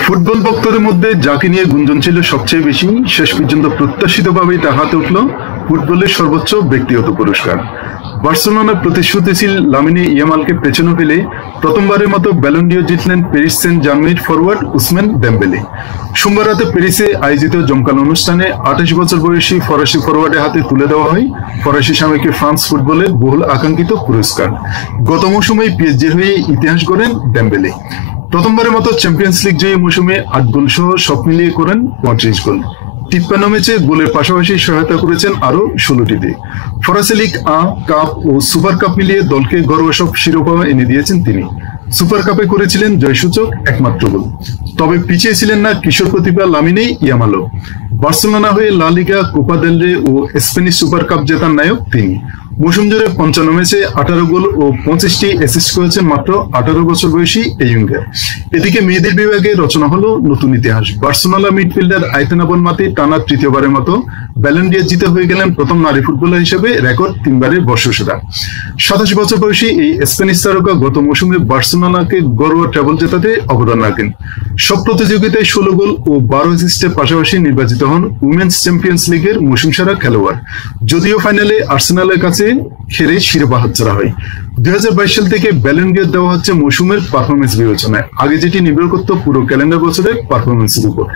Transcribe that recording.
Football ভক্তদের মধ্যে যাকে নিয়ে গুঞ্জন ছিল সবচেয়ে বেশি, শেষ পর্যন্ত প্রত্যাশিতভাবেই তার হাতে উঠল ফুটবলের সর্বোচ্চ ব্যক্তিগত পুরস্কার। বার্সেলোনার প্রতিশ্রুতিশীল লামিনে ইয়ামালকে পেছনে ফেলে প্রথমবারের মতো ব্যালন ডিওর জিতলেন প্যারিস সেন্ট জার্মেইর ফরওয়ার্ড উসমান দেমবেলে। সোমবার রাতে প্যারিসে আয়োজিত জমকালো অনুষ্ঠানে 28 বছর বয়সী ফরাসি ফরওয়ার্ডের হাতে তুলে দেওয়া হয় ফরাসি সাময়িকী ফ্রান্স ফুটবলের বহুল আকাঙ্ক্ষিত পুরস্কার। গত মৌসুমেই পিএসজি হয়ে ইতিহাস গড়েন দেমবেলে। প্রথমবারের মতো চ্যাম্পিয়ন্স লিগ জয়ী মৌসুমে 8 গোল সহ সব মিলিয়ে করেন 35 গোল। 53 ম্যাচে গোলের পাশাপাশি সহায়তা করেছেন আরো 16টিতে। ফরাসি লিগ আ, কাপ ও সুপার কাপ মিলিয়ে দলকে ঘরোয়া সব শিরোপা এনে দিয়েছেন তিনি। সুপার কাপে করেছিলেন জয়সূচক একমাত্র গোল। তবে পিছিয়ে ছিলেন না কিশোর প্রতিভা লামিনে ইয়ামালও। বার্সেলোনা হয়ে লা লিগা, কোপা দেল রে ও স্প্যানিশ সুপার কাপ জেতার নায়ক তিনি। মৌসুম জুড়ে 55 ম্যাচে 18 গোল ও 25টি অ্যাসিস্ট করেছেন মাত্র 18 বছর বয়সী এই উইঙ্গার। এদিকে মেয়েদের বিভাগে রচনা হলো নতুন ইতিহাস। বার্সেলোনা মিডফিল্ডার আইতেনা বনমাতি টানা তৃতীয়বারের মতো ব্যালন ডিওর জিতে হয়ে গেলেন প্রথম নারী ফুটবলার হিসেবে রেকর্ড 3 বারের বর্ষসেরা। 27 বছর বয়সী এই স্প্যানিশ তারকা গত মৌসুমে বার্সেলোনাকে ঘরোয়া ট্রাবল জেতাতে অবদান রাখেন। সব প্রতিযোগিতায় 16 গোল ও 12 অ্যাসিস্টের পাশাপাশি নির্বাচিত হন উইমেন্স চ্যাম্পিয়ন্স লিগের মৌসুম সেরা খেলোয়াড়। যদিও ফাইনালে আর্সেনালের কাছে হেরে শিরোপা হাতছাড়া হয়। 2022 সাল থেকে ব্যালন ডিওর দেওয়া হচ্ছে মৌসুমের পারফরমেন্স বিবেচনায়, আগে যেটি নির্ভর করত পুরো ক্যালেন্ডার বছরের পারফরমেন্সের উপর।